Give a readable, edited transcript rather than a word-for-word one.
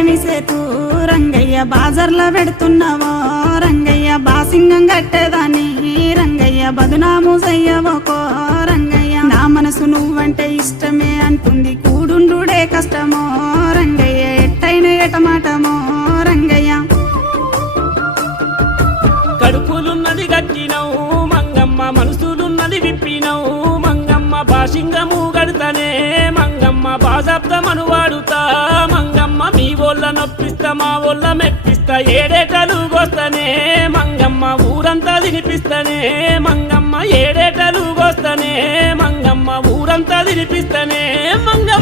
ఏమి సేతు రంగయ్య బాజర్ల పెడుతున్నావో రంగయ్య బాసింగం కట్టేదాన్ని రంగయ్య బదునాము చెయ్యవోకో రంగయ్య నా మనసు నువ్వంటే ఇష్టమే అంటుంది కూడుండుడే కష్టమో రంగయ్య ఎట్టైన ఎటమాటమో రంగయ్య కడుపులున్నది గట్టినవు మంగమ్మ మనసులున్నది విప్పినవు మంగమ్మ బాసింగము గడతనే మంగమ్మ బాజాప్తమను వాడుతా మంగమ్మ మీ ఒళ్ళ నొప్పిస్తా మా ఒళ్ళ మెప్పిస్తా ఏడేటలు గోస్తనే మంగమ్మ ఊరంతా తినిపిస్తనే మంగమ్మ ఏడేటలు గోస్తనే మంగమ్మ ఊరంతా తినిపిస్తనే మంగమ్మ